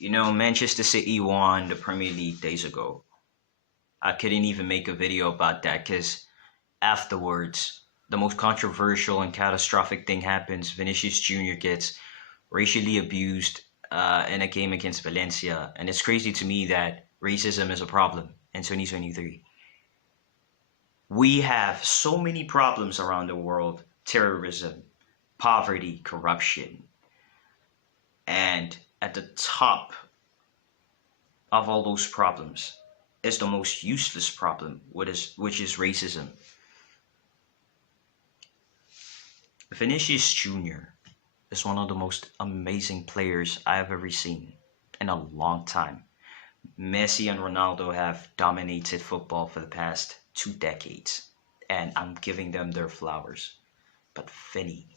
Manchester City won the Premier League days ago. I couldn't even make a video about that because afterwards, the most controversial and catastrophic thing happens. Vinicius Jr. gets racially abused in a game against Valencia. And it's crazy to me that racism is a problem in 2023. We have so many problems around the world: terrorism, poverty, corruption. And at the top of all those problems is the most useless problem, which is racism. Vinicius Jr. is one of the most amazing players I have ever seen in a long time. Messi and Ronaldo have dominated football for the past 2 decades, and I'm giving them their flowers. But Vinny,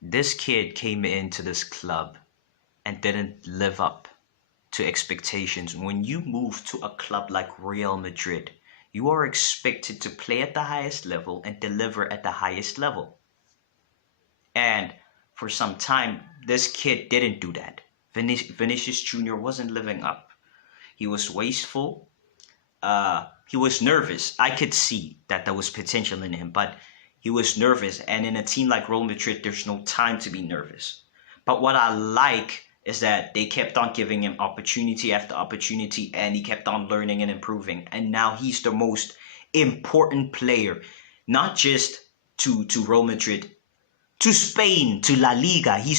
this kid came into this club and didn't live up to expectations. When you move to a club like Real Madrid, you are expected to play at the highest level and deliver at the highest level. And for some time, this kid didn't do that. Vinicius Jr. wasn't living up. He was wasteful. He was nervous. I could see that there was potential in him, but he was nervous. And in a team like Real Madrid, there's no time to be nervous. But what I like is that they kept on giving him opportunity after opportunity, and he kept on learning and improving. And now he's the most important player, not just to Real Madrid, to Spain, to La Liga. He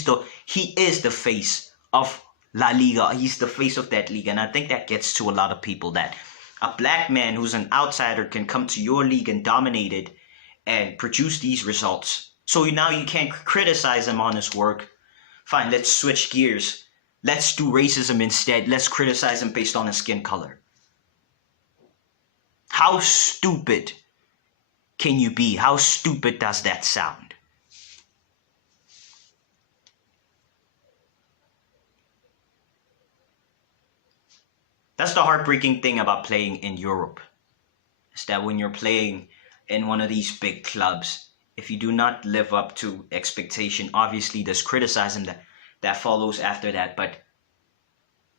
is the face of La Liga. He's the face of that league. And I think that gets to a lot of people, that a black man who's an outsider can come to your league and dominate it and produce these results. So now you can't criticize him on his work. Fine, let's switch gears. Let's do racism instead. Let's criticize him based on his skin color. How stupid can you be? How stupid does that sound? That's the heartbreaking thing about playing in Europe. Is that when you're playing in one of these big clubs, if you do not live up to expectation, obviously there's criticism that follows after that, but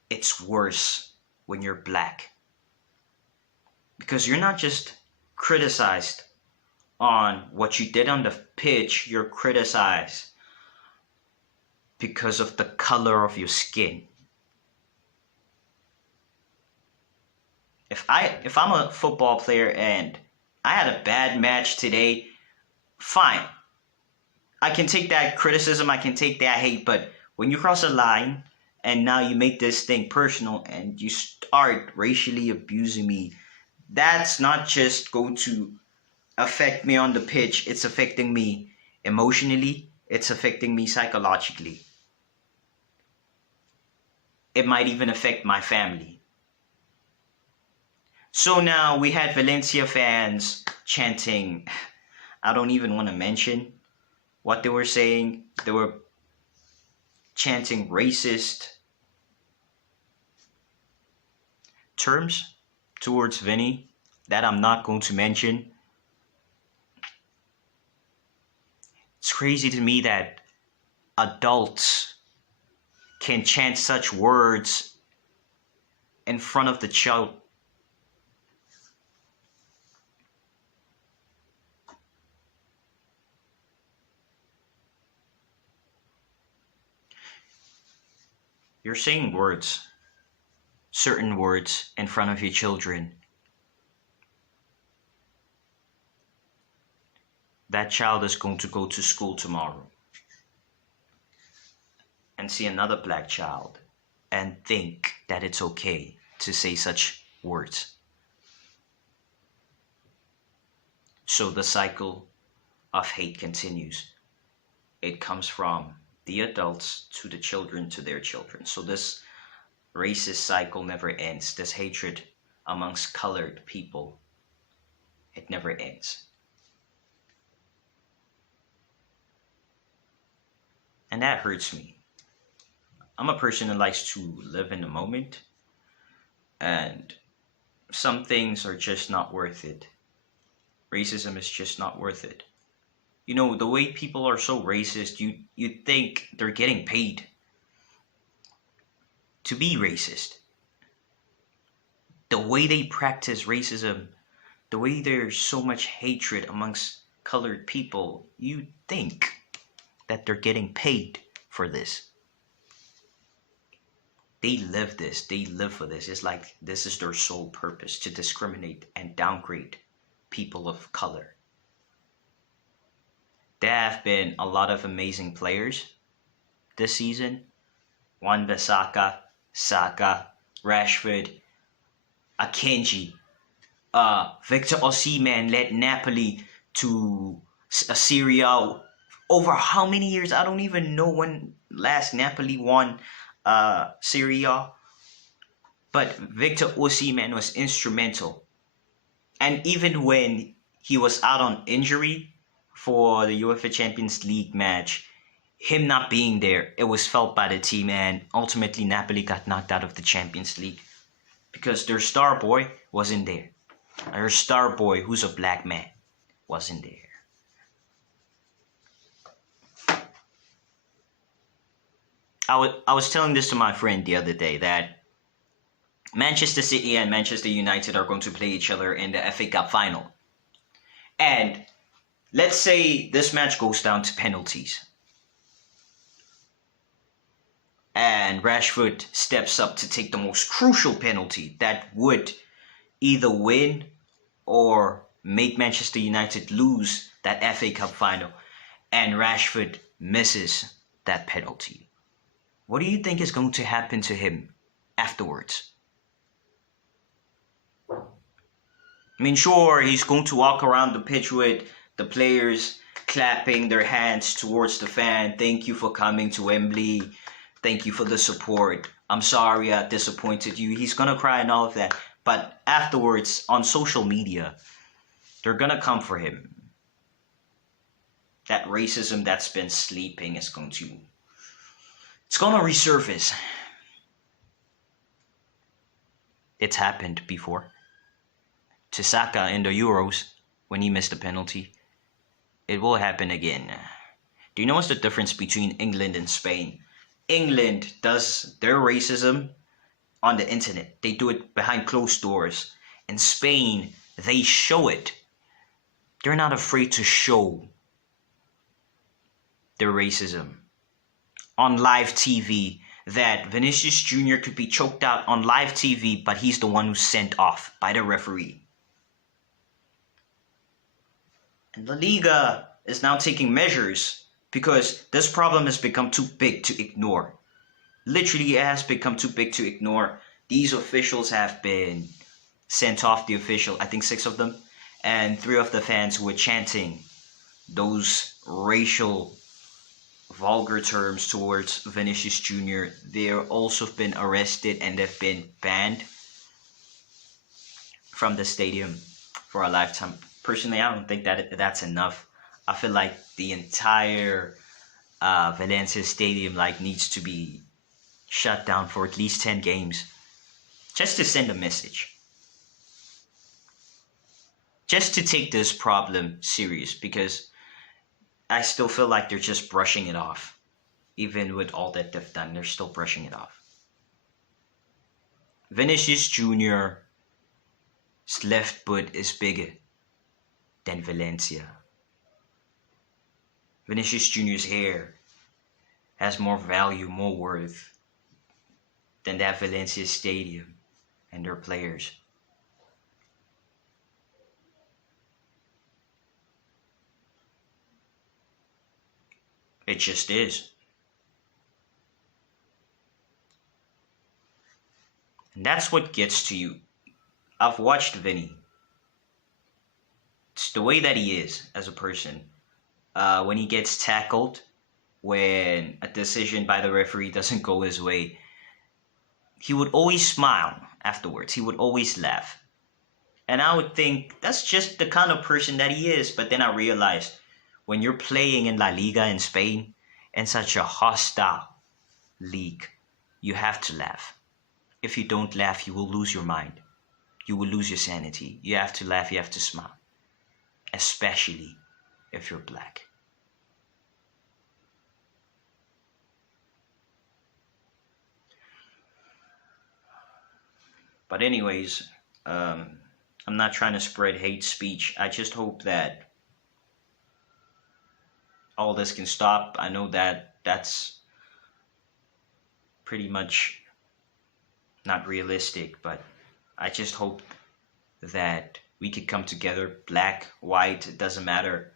it's worse when you're black. Because you're not just criticized on what you did on the pitch, you're criticized because of the color of your skin. If I'm a football player and I had a bad match today, fine. I can take that criticism, I can take that hate, but when you cross a line and now you make this thing personal and you start racially abusing me, that's not just going to affect me on the pitch, it's affecting me emotionally, it's affecting me psychologically. It might even affect my family. So now we had Valencia fans chanting, I don't even want to mention what they were saying. They were chanting racist terms towards Vinny that I'm not going to mention. It's crazy to me that adults can chant such words in front of the child. You're saying words, certain words, in front of your children. That child is going to go to school tomorrow and see another black child and think that it's okay to say such words. So the cycle of hate continues. It comes from the adults to the children to their children. So this racist cycle never ends. This hatred amongst colored people, it never ends. And that hurts me. I'm a person who likes to live in the moment, and some things are just not worth it. Racism is just not worth it. You know, the way people are so racist, you think they're getting paid. to be racist. The way they practice racism, the way there's so much hatred amongst colored people, you think that they're getting paid for this. They live this, they live for this. It's like this is their sole purpose, to discriminate and downgrade people of color. There have been a lot of amazing players this season. Wan-Bissaka, Saka, Rashford, Akanji, Victor Osimhen led Napoli to a Serie A over how many years? I don't even know when last Napoli won Serie A. But Victor Osimhen was instrumental. And even when he was out on injury for the UEFA Champions League match, him not being there, it was felt by the team, and ultimately Napoli got knocked out of the Champions League because their star boy wasn't there. Their star boy, who's a black man, wasn't there. I was telling this to my friend the other day that Manchester City and Manchester United are going to play each other in the FA Cup final. And let's say this match goes down to penalties. And Rashford steps up to take the most crucial penalty that would either win or make Manchester United lose that FA Cup final. And Rashford misses that penalty. What do you think is going to happen to him afterwards? I mean, sure, he's going to walk around the pitch with the players clapping their hands towards the fan. Thank you for coming to Wembley. Thank you for the support. I'm sorry I disappointed you. He's going to cry and all of that. But afterwards, on social media, they're going to come for him. That racism that's been sleeping is going to resurface. It's happened before. To Saka in the Euros when he missed a penalty. It will happen again. Do you know what's the difference between England and Spain? England does their racism on the internet. They do it behind closed doors. In Spain, they show it. They're not afraid to show their racism on live TV, that Vinicius Jr. could be choked out on live TV, but he's the one who's sent off by the referee. And La Liga is now taking measures because this problem has become too big to ignore. Literally, it has become too big to ignore. These officials have been sent off, the official, I think 6 of them, and 3 of the fans who were chanting those racial vulgar terms towards Vinicius Jr. They've also been arrested and they've been banned from the stadium for a lifetime. Personally, I don't think that that's enough. I feel like the entire Valencia stadium needs to be shut down for at least 10 games, just to send a message, just to take this problem serious, because I still feel like they're just brushing it off. Even with all that they've done, they're still brushing it off. Vinicius Jr.'s left foot is bigger than Valencia. Vinicius Jr.'s hair has more value, more worth than that Valencia stadium and their players. It just is. And that's what gets to you. I've watched Vinny. It's the way that he is as a person. When he gets tackled, when a decision by the referee doesn't go his way, he would always smile afterwards. He would always laugh. And I would think that's just the kind of person that he is. But then I realized, when you're playing in La Liga in Spain, in such a hostile league, you have to laugh. If you don't laugh, you will lose your mind. You will lose your sanity. You have to laugh, you have to smile. Especially if you're black. But anyways, I'm not trying to spread hate speech. I just hope that all this can stop. I know that that's pretty much not realistic, but I just hope that we could come together, black, white, it doesn't matter.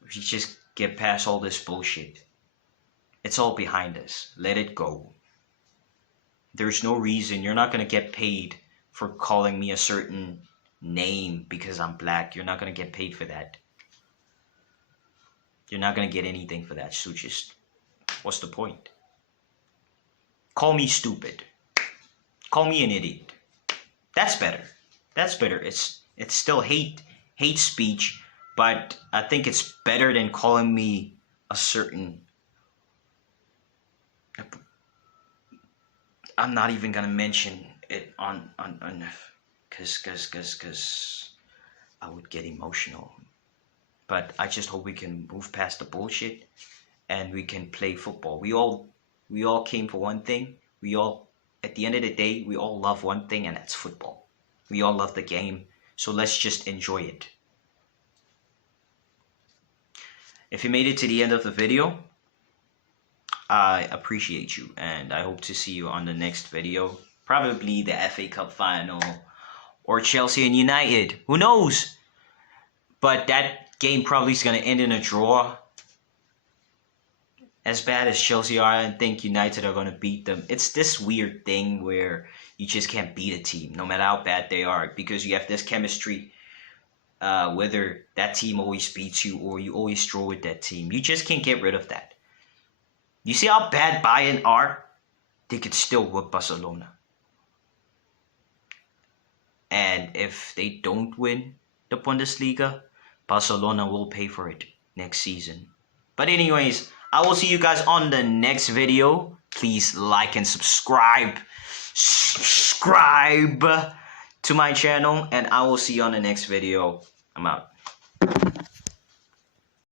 We just get past all this bullshit. It's all behind us. Let it go. There's no reason. You're not going to get paid for calling me a certain name because I'm black. You're not going to get paid for that. You're not going to get anything for that. So just, what's the point? Call me stupid. Call me an idiot. That's better. That's better. It's still hate speech, but I think it's better than calling me a certain... I'm not even gonna mention it on cause I would get emotional. But I just hope we can move past the bullshit and we can play football. We all came for one thing. We all, at the end of the day, we all love one thing, and that's football. We all love the game, so let's just enjoy it. If you made it to the end of the video, I appreciate you, and I hope to see you on the next video. Probably the FA Cup final or Chelsea and United. Who knows? But that game probably is going to end in a draw. As bad as Chelsea are, I think United are going to beat them. It's this weird thing where you just can't beat a team, no matter how bad they are, because you have this chemistry. Whether that team always beats you or you always draw with that team. You just can't get rid of that. You see how bad Bayern are? They could still whoop Barcelona. And if they don't win the Bundesliga, Barcelona will pay for it next season. But anyways, I will see you guys on the next video. Please like and subscribe. Subscribe to my channel. And I will see you on the next video. I'm out.